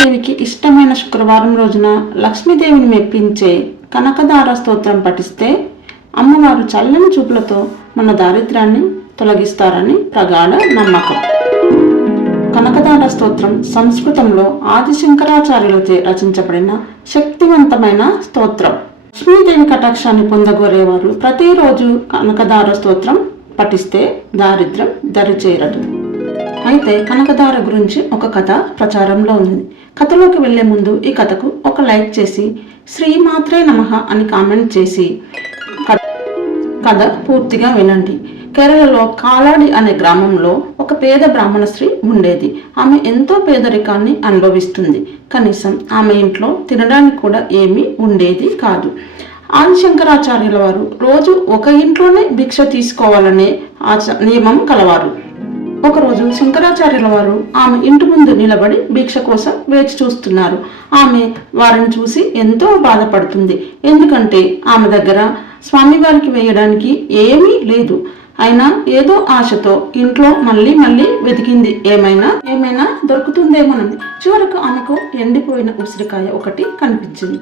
లక్ష్మీదేవికి ఇష్టమైన శుక్రవారం రోజున లక్ష్మీదేవిని మెప్పించే కనకదార స్తోత్రం పఠిస్తే అమ్మవారు చల్లని చూపులతో మన దారిద్ర్యాన్ని తొలగిస్తారని ప్రగాఢ నమ్మకం. కనకదార స్తోత్రం సంస్కృతంలో ఆది శంకరాచార్యులచే రచించబడిన శక్తివంతమైన స్తోత్రం. లక్ష్మీదేవి కటాక్షాన్ని పొందగోరేవారు ప్రతిరోజు కనకదార స్తోత్రం పఠిస్తే దారిద్ర్యం దరిచేరదు. అయితే కనకదార గురించి ఒక కథ ప్రచారంలో ఉంది. కథలోకి వెళ్లే ముందు ఈ కథకు ఒక లైక్ చేసి శ్రీమాత్రే నమః అని కామెంట్ చేసి కథ పూర్తిగా వినండి. కేరళలో కాలాడి అనే గ్రామంలో ఒక పేద బ్రాహ్మణ స్త్రీ ఉండేది. ఆమె ఎంతో పేదరికాన్ని అనుభవిస్తుంది. కనీసం ఆమె ఇంట్లో తినడానికి కూడా ఏమీ ఉండేది కాదు. ఆది శంకరాచార్యుల వారు రోజు ఒక ఇంట్లోనే భిక్ష తీసుకోవాలనే నియమం కలవారు. ఒకరోజు శంకరాచార్యుల వారు ఆమె ఇంటి ముందు నిలబడి భిక్ష కోసం వేచి చూస్తున్నారు. ఆమె వారిని చూసి ఎంతో బాధపడుతుంది. ఎందుకంటే ఆమె దగ్గర స్వామివారికి వేయడానికి ఏమీ లేదు. అయినా ఏదో ఆశతో ఇంట్లో మళ్ళీ వెతికింది, ఏమైనా దొరుకుతుందేమోనని. చివరకు ఆమెకు ఎండిపోయిన ఉసిరికాయ ఒకటి కనిపించింది.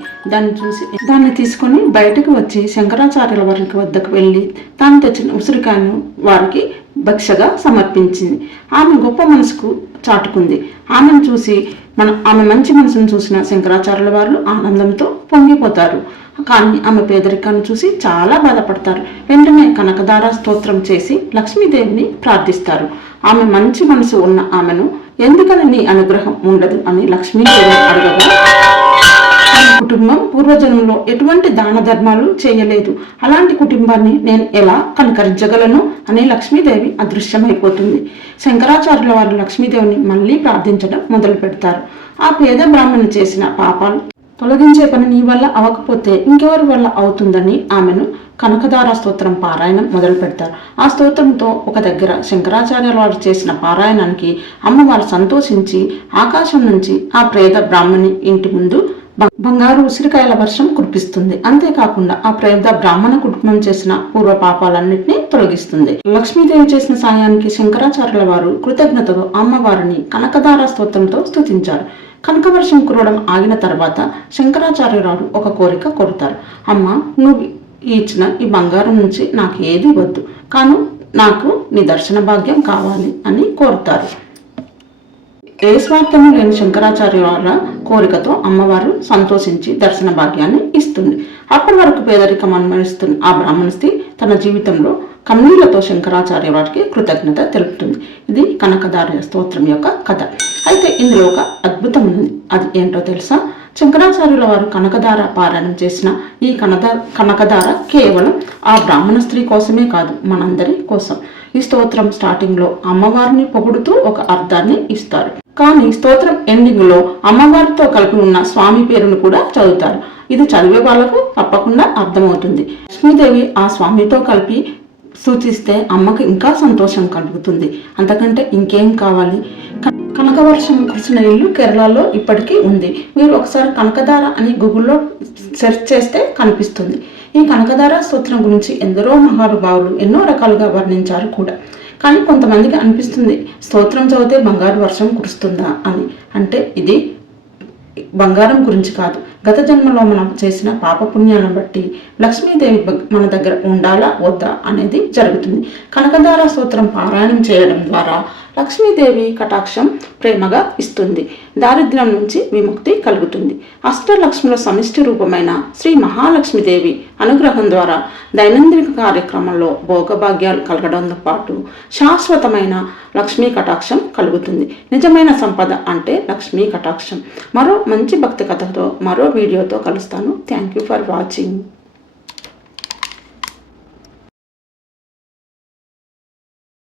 దాన్ని తీసుకొని బయటకు వచ్చి శంకరాచార్యుల వారికి వద్దకు వెళ్ళి తాను తెచ్చిన ఉసిరికాయను వారికి భిక్షగా సమర్పించింది. ఆమె గొప్ప మనసుకు చాటుకుంది. ఆమెను చూసి ఆమె మంచి మనసును చూసిన శంకరాచార్యుల వారు ఆనందంతో పొంగిపోతారు. కానీ ఆమె పేదరికాన్ని చూసి చాలా బాధపడతారు. వెంటనే కనకదార స్తోత్రం చేసి లక్ష్మీదేవిని ప్రార్థిస్తారు. ఆమె మంచి మనసు ఉన్న ఆమెను ఎందుకని నీ అనుగ్రహం ఉండదు అని లక్ష్మీదేవిని అడగగా, కుటుంబం పూర్వజన్మలో ఎటువంటి దాన ధర్మాలు చేయలేదు, అలాంటి కుటుంబాన్ని నేను ఎలా కనికరించగలను అని లక్ష్మీదేవి అదృశ్యమైపోతుంది. శంకరాచార్యుల వారు లక్ష్మీదేవిని మళ్ళీ ప్రార్థించడం మొదలు పెడతారు. ఆ పేద బ్రాహ్మణుని చేసిన పాపాలు తొలగించే పని నీ వల్ల అవ్వకపోతే ఇంకెవరి వల్ల అవుతుందని ఆమెను కనకదార స్తోత్రం పారాయణం మొదలు పెడతారు. ఆ స్తోత్రంతో ఒక దగ్గర శంకరాచార్యుల వారు చేసిన పారాయణానికి అమ్మవారు సంతోషించి ఆకాశం నుంచి ఆ పేద బ్రాహ్మణి ఇంటి ముందు బంగారు ఉసిరికాయల వర్షం కురిపిస్తుంది. అంతేకాకుండా ఆ పేద బ్రాహ్మణ కుటుంబం చేసిన పూర్వ పాపాలన్నింటినీ తొలగిస్తుంది. లక్ష్మీదేవి చేసిన సాయానికి శంకరాచార్యుల వారు కృతజ్ఞతతో అమ్మవారిని కనకదార స్తోత్రంతో స్తుతించారు. కనకవర్షం కురవడం ఆగిన తర్వాత శంకరాచార్యురాలు ఒక కోరిక కోరుతారు. అమ్మ, నువ్వు ఇచ్చిన ఈ బంగారం నుంచి నాకు ఏది వద్దు, కాను నాకు నీ దర్శన భాగ్యం కావాలి అని కోరుతారు. ఏ స్వార్థము లేని శంకరాచార్యుల కోరికతో అమ్మవారు సంతోషించి దర్శన భాగ్యాన్ని ఇస్తుంది. అప్పటి వరకు పేదరికం అనుభవిస్తున్న ఆ బ్రాహ్మణ స్త్రీ తన జీవితంలో కన్నీళ్లతో శంకరాచార్య వారికి కృతజ్ఞత తెలుపుతుంది. ఇది కనకదార స్తోత్రం యొక్క కథ. అయితే ఇందులో ఒక అద్భుతం ఉంది. అది ఏంటో తెలుసా? శంకరాచార్యుల వారు కనకదార పారాయణం చేసిన ఈ కనకదార కేవలం ఆ బ్రాహ్మణ స్త్రీ కోసమే కాదు, మనందరి కోసం. ఈ స్తోత్రం స్టార్టింగ్ లో అమ్మవారిని పొగుడుతూ ఒక అర్థాన్ని ఇస్తారు. కానీ స్తోత్రం ఎండింగ్ లో అమ్మవారితో కలిపి ఉన్న స్వామి పేరును కూడా చదువుతారు. ఇది చదివే వాళ్లకు తప్పకుండా అర్థమవుతుంది. లక్ష్మీదేవి ఆ స్వామితో కలిపి సూచిస్తే అమ్మకు ఇంకా సంతోషం కలుగుతుంది. అంతకంటే ఇంకేం కావాలి? కనకవర్షం కురిసిన ఇల్లు కేరళలో ఇప్పటికీ ఉంది. మీరు ఒకసారి కనకదార అని గూగుల్లో సెర్చ్ చేస్తే కనిపిస్తుంది. ఈ కనకదార స్తోత్రం గురించి ఎందరో మహానుభావులు ఎన్నో రకాలుగా వర్ణించారు కూడా. కానీ కొంతమందికి అనిపిస్తుంది స్తోత్రం చదివితే బంగారు వర్షం కురుస్తుందా అని. అంటే ఇది బంగారం గురించి కాదు, గత జన్మలో మనం చేసిన పాపపుణ్యాలను బట్టి లక్ష్మీదేవి మన దగ్గర ఉండాలా వద్దా అనేది జరుగుతుంది. కనకదార స్తోత్రం పారాయణం చేయడం ద్వారా లక్ష్మీదేవి కటాక్షం ప్రేమగా ఇస్తుంది. దారిద్ర్యం నుంచి విముక్తి కలుగుతుంది. అష్టలక్ష్ముల సమిష్టి రూపమైన శ్రీ మహాలక్ష్మీదేవి అనుగ్రహం ద్వారా దైనందిన కార్యక్రమంలో భోగభాగ్యాలు కలగడంతో పాటు శాశ్వతమైన లక్ష్మీ కటాక్షం కలుగుతుంది. నిజమైన సంపద అంటే లక్ష్మీ కటాక్షం. మరో మంచి భక్తి కథతో మరో వీడియోతో కలుస్తాను. Thank you for watching.